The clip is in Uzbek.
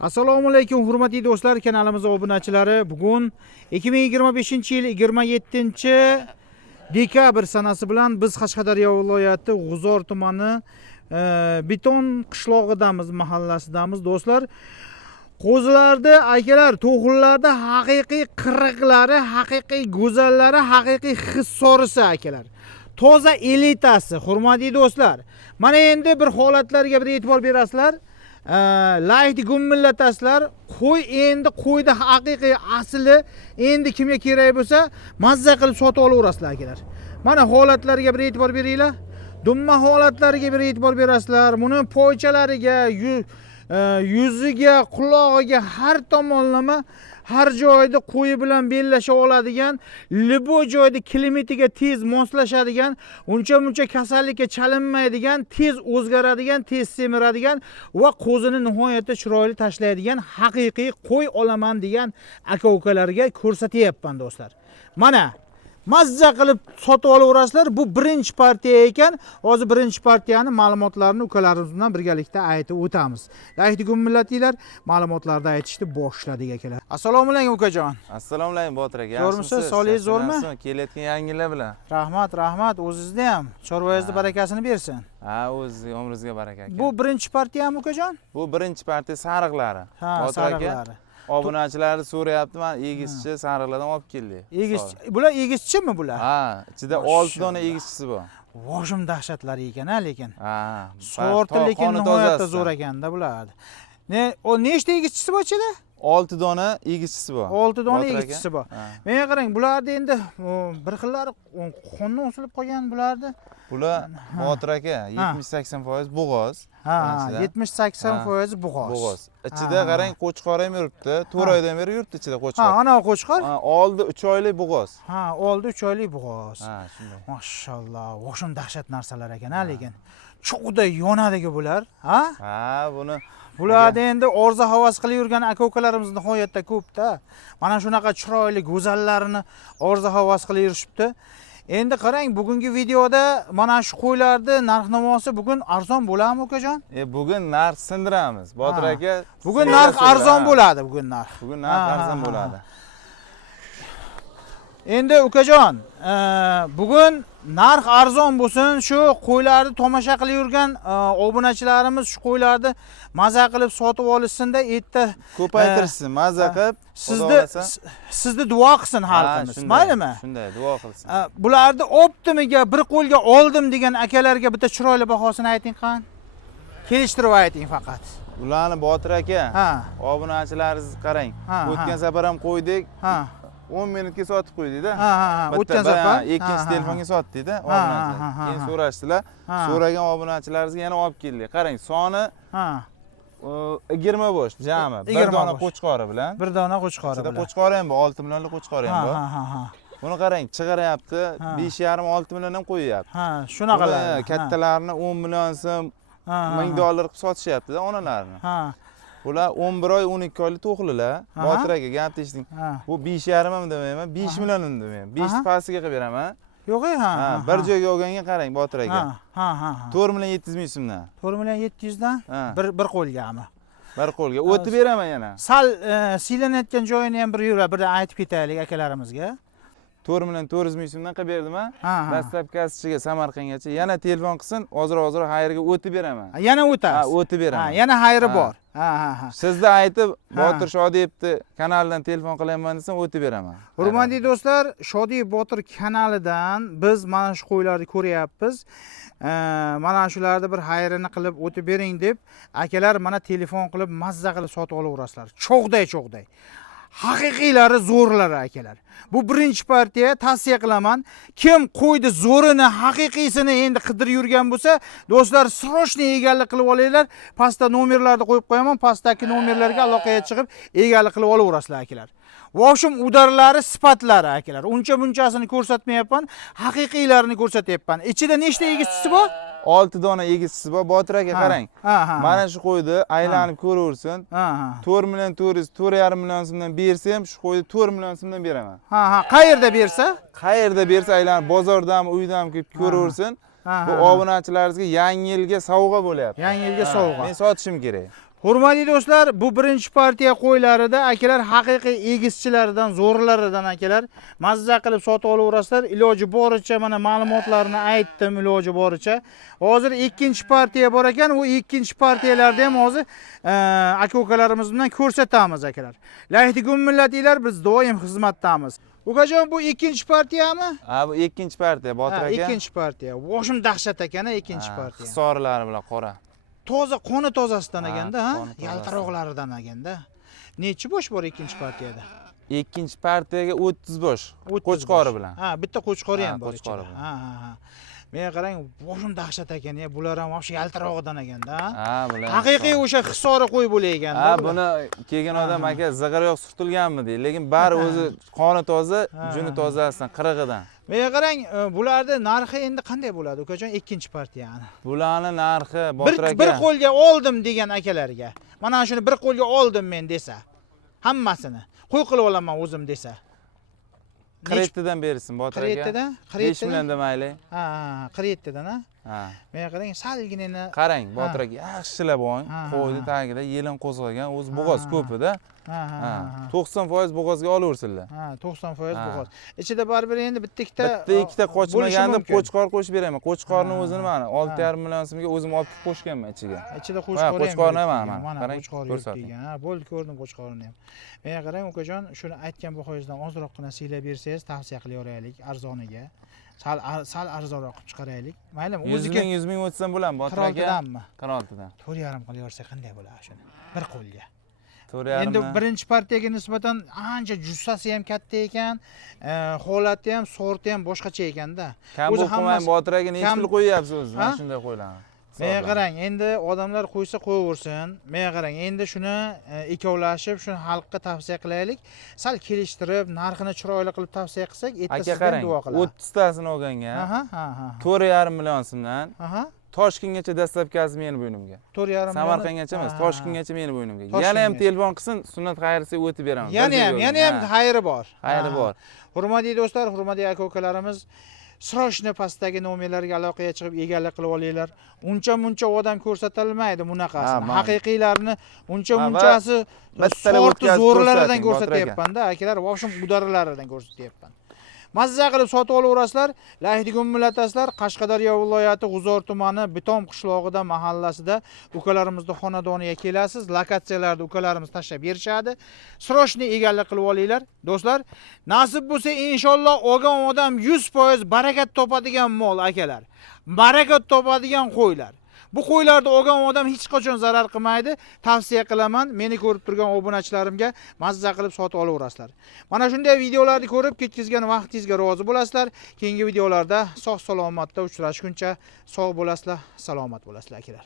Assalomu alaykum hurmatli do'stlar, kanalimiz obunachilari. Bugun 2025-yil 27-dekabr sanasi bilan biz Qashqadaryo viloyati G'uzor tumani Beton qishlog'idamiz, mahallasidamiz do'stlar. Qo'zilarda akalar, to'g'rilarda haqiqiy qirg'ilari, haqiqiy go'zallari, haqiqiy hissorisi akalar. Toza elitasi, hurmatli do'stlar. Mana endi bir holatlarga bir e'tibor berasizlar. Layt gummillatasizlar. Qo'y endi qo'yda haqiqiy asli endi kimga kerak bo'lsa mazza qilib sotib olaverasizlar akalar. Mana holatlarga bir e'tibor beringlar. Dumma holatlariga bir e'tibor berasizlar. Buni poychalariga, yuziga, qulog'iga har tomonlama har joyda qo'yi bilan bellasha oladigan, libo joyda klimatiga tez moslashadigan, uncha kasallikka chalinmaydigan, tez o'zgaradigan, tez semiradigan va qo'zini nihoyatda chiroyli tashlaydigan haqiqiy qo'y olaman degan aka-ukalarga ko'rsatyapman do'stlar. Mana mazza qilib sotib olaverasizlar. Bu birinchi partiya ekan. Hozir birinchi partiyani ma'lumotlarini ukalarimiz bilan birgalikda aytib o'tamiz. Layt millatiylar ma'lumotlarda aytishni boshladik akalar. Assalomu alaykum ukajon. Assalomu alaykum Botir aka. Zo'rmisiz? Sog'ligingiz zo'rmi? Kelayotgan yangilar bilan. Rahmat. O'zingizda ham chorvayingizda barakasini bersin. Ha, o'z umringizga baraka aka. Bu birinchi partiyami ukajon? Bu birinchi partiya sariqlari. Ha, sariqlari. Obunachilar so'rayapti, men egizchi sariqlardan olib keldik. Egizchi. Bular egizchimi bular? Ha, ichida 6 dona egizchisi bor. Voshim dahshatlar ekan-a lekin. Ha, Sorti lekin nihoyatda zo'r ekanda bular. Nechta egizchisi bor ichida? 6 dona egizchisi bor. 6 dona egizchisi bor. Menga qarang, bularda endi bir xillari qonni osilib qolgan bularda. Bular Botir aka 70-80% bo'g'oz. Ha, 70-80% bo'g'oz. Ichida qarang, qo'chqor ham yuribdi. 4 oydan beri yuribdi ichida qo'chqor. Ha, ana qo'chqor? Ha, oldi 3 oylik bo'g'oz. Ha, oldi 3 oylik bo'g'oz. Ha, shunday. Mashalloh, voshim dahshat narsalar ekan-a lekin. Cho'qda yonadiku bular, ha? Ha, Bularda endi orzu havas qilib yurgan aka-ukalarimiz nihoyatda ko'p-da. Mana shunaqa chiroyli go'zallarini orzu havas qilib yurishibdi. Endi qarang, bugungi videoda mana shu qo'ylarni narx-navosi bugun arzon bo'ladimi ukajon? Bugun narx sindiramiz. Botir aka. Bugun narx arzon bo'ladi, bugun narx. Bugun narx arzon bo'ladi. Endi ukajon, bugun narx arzon bo'lsin, shu qo'ylarni tomosha qilib yurgan obunachilarimiz shu qo'ylarni maza qilib sotib olishsin-da, erta ko'paytirsin, maza qilib, sizni duo qilsin xalqimiz. Maylimi? Shunday, duo qilsin. Bularni optimiga, bir qo'lga oldim degan akalarga bitta chiroyli bahosini ayting qan. Kelishtirib ayting faqat. Ularni Botir aka, obunachilaringiz qarang. O'tgan safar ham qo'ydik. 10 minutga sotib qo'ydik-da. O'tgan safar ikkinchi telefonga sotdik-da, obunachilar. Keyin so'rashdilar. So'ragan obunachilaringizga yana olib keldik. Qarang, soni 20 bosh jami. Bir dona qo'chqori bilan. Bir dona qo'chqori bilan. Qo'chqori ham bor, 6 millionlik qo'chqori ham bor. Buni qarang, chig'irayapti, 5,5-6 milliondan qo'yyapti. Ha, shunaqalar. Kattalarini 10 million so'm, $1000 qilib sotishyapti-da onalarni. Bular 11 oy, 12 oylik to'qlilar. Botir aka, gapni eshiting. Bu 5,5 ham demayman, 5 million ham demayman. 5 ni pastiga qilib beraman. Yo'q-e, bir joyga olganga qarang, Botir aka. 4 million 700 ming so'mdan. 4 million 700 dan bir qo'lgami? Bir qo'lga o'tib beraman yana. Sal siylanayotgan joyini ham bir aytib ketaylik akalarimizga. 4 million 400 ming so'mdan qilib berdim ha. Dastlabkasiga Samarqandgacha yana telefon qilsin, hozir xayrga o'tib beraman. Yana o'tasiz. Ha, o'tib beraman. Yana xayri bor. Sizda aytib, Botir Shodiyevni kanalidan telefon qilaman desam, o'tib beraman. Hurmatli do'stlar, Shodiyev Botir kanalidan biz mana shu qo'ylarni ko'ryapmiz. Mana shularni bir xayrini qilib o'tib bering deb akalar mana telefon qilib mazza qilib sotib olaverasizlar. Cho'g'day. Haqiqiylari zo'rlar akalar. Bu birinchi partiya, tavsiya qilaman. Kim qo'ydi zo'rini, haqiqiysini endi qidirib yurgan bo'lsa, do'stlar, srochni egalik qilib olinglar. Pastda nomerlarni qo'yib qo'yaman. Pastdagi nomerlarga aloqaga chiqib egalik qilib olaverasizlar akalar. Voshim udarlari, sifatlari akalar. Bunchasini ko'rsatmayapman, haqiqiylarini ko'rsatyapman. Ichida nechta egizchisi bor? 6 dona egizchisi bor. Botir aka qarang. Mana shu qo'yni aylanib ko'raversin. 4 million 400, 4,5 million so'mdan bersam, shu qo'yni 4 million so'mdan beraman. Qayerda bersa? Qayerda bersa aylanib bozordami, uydami kelib ko'raversin. Bu obunachilaringizga yangi yilga sovg'a bo'lyapti. Yangi yilga sovg'a. Men sotishim kerak. Hurmatli do'stlar, bu birinchi partiya qo'ylarida akalar haqiqiy egizchilaridan, zo'rlaridan akalar mazza qilib sotib olaverasizlar. Iloji boricha mana ma'lumotlarni aytdim, iloji boricha. Hozir ikkinchi partiya bor ekan, u ikkinchi partiyalarda ham hozir aka-ukalarimiz bilan ko'rsatamiz akalar. Lahdi gummillatinglar, biz doim xizmatdamiz. Ukajon, bu ikkinchi partiyami? Ha, bu ikkinchi partiya, Botir aka. Ikkinchi partiya. Boshim dahshat ekan, ikkinchi partiya. Hisorlari bilan qora. Toza, qoni tozasidan ekanda, ha? Yaltiroqlaridan ekanda. Nechi bosh bor ikkinchi partiyada? Ikkinchi partiyaga 30 bosh. Qo'chqori bilan. Ha, bitta qo'chqori ham bor ichida. Ha. Men qarang, boshim dahshat ekan, bular ham o'sha yaltirog'idan ekanda, ha? bular. Haqiqiy o'sha hisori qo'y bo'lar ekan. Ha, buni kelgan odam aka zig'iryoq surtilganmi deydi, lekin bari o'zi qoni toza, juni tozasidan, qirig'idan. Men qarang, bularda narxi endi qanday bo'ladi, ukajon, ikkinchi partiyani? Bularning narxi Botir aka. Bir qo'lga oldim degan akalarga. Mana shuni bir qo'lga oldim men desa, hammasini qo'y qilib olaman o'zim desa. Kreditdan bersin Botir aka. Kreditdan? 5 million demayli. Ha, kreditdan, ha? Ha. Men qarang, salgina qarang, Botir aka yaxshilab o'ng, qo'ydi tagida yelin qo'zg'agan, o'zi bo'g'oz ko'pida. Ha. 90% bo'g'ozga olaversinlar. Ha, 90% bo'g'oz. Ichida baribir endi bitta ikkita qo'chmaganda qo'chqor qo'shib beraman. Qo'chqorni o'zini mana 6,5 million so'mga o'zim olib qo'shganman ichiga. Ichida qo'chqor ham. Qo'chqorni ham mana qo'chqor ko'rsating. Ha, bo'ldi, ko'rdim qo'chqorni ham. Men qarang, ukajon, shuni aytgan bahongizdan ozroqgina siylab bersangiz, tavsiya qilaveraylik arzoniga. Sal arzonroq qilib chiqaraylik. Maylimi, o'ziga 100 ming o'tsam bo'ladimi Botir aka? Qiroltidanmi? Qiroltidan. 4,5 qilaversa qanday bo'ladi shuni? Bir qo'lga. 4,5. Endi birinchi partiyaga nisbatan ancha jussasi ham katta ekan, holati ham, sorti ham boshqacha ekanda. O'zi hammasi Botir aka necha pul qo'yyapsiz o'zi? Mana shunday qo'ylarni. Men qarang, endi odamlar qo'ysa qo'yaversin. Men qarang, endi shuni ikkovlashib, shuni xalqqa tavsiya qilaylik. Sal kelishtirib, narxini chiroyli qilib tavsiya qilsak, ertasiga duo qiladi. 30 tasini olganga. 4,5 million so'mdan. Toshkentgacha dastlabkasi meni bo'ynimga. 4,5 million. Samarqandgacha emas, Toshkentgacha meni bo'ynimga. Yana ham telefon qilsin, sunnat xayrisi o'tib beraman. Yana ham xayri bor. Xayri bor. Hurmatli do'stlar, hurmatli aka-ukalarimiz, srochni pastdagi nomerlarga aloqaga chiqib egalik qilib olinglar. Uncha-muncha odam ko'rsatilmaydi bunaqasini. Haqiqiylarni uncha-munchasi sorti zo'rlaridan ko'rsatyapman-da, akalar, boshim udaralaridan ko'rsatyapman. Mazza qilib sotib olaverasizlar. Lahdi gumillatasizlar. Qashqadaryo viloyati G'uzor tumani Bitom qishlog'ida mahallasida ukalarimizni xonadoniga kelasiz. Lokatsiyalarda ukalarimiz tashlab berishadi. Srochni egalik qilib olinglar. Do'stlar, nasib bo'lsa inshaalloh olgan odam 100% barakat topadigan mol akalar. Barakat topadigan qo'ylar. Bu qo'ylarni olgan odam hech qachon zarar qilmaydi. Tavsiya qilaman, meni ko'rib turgan obunachilarimga mazza qilib sotib olaverasizlar. Mana shunday videolarni ko'rib ketkizgan vaqtingizga rozi bo'lasizlar. Keyingi videolarda sog' salomatda uchrashguncha sog' bo'lasizlar, salomat bo'lasizlar akalar.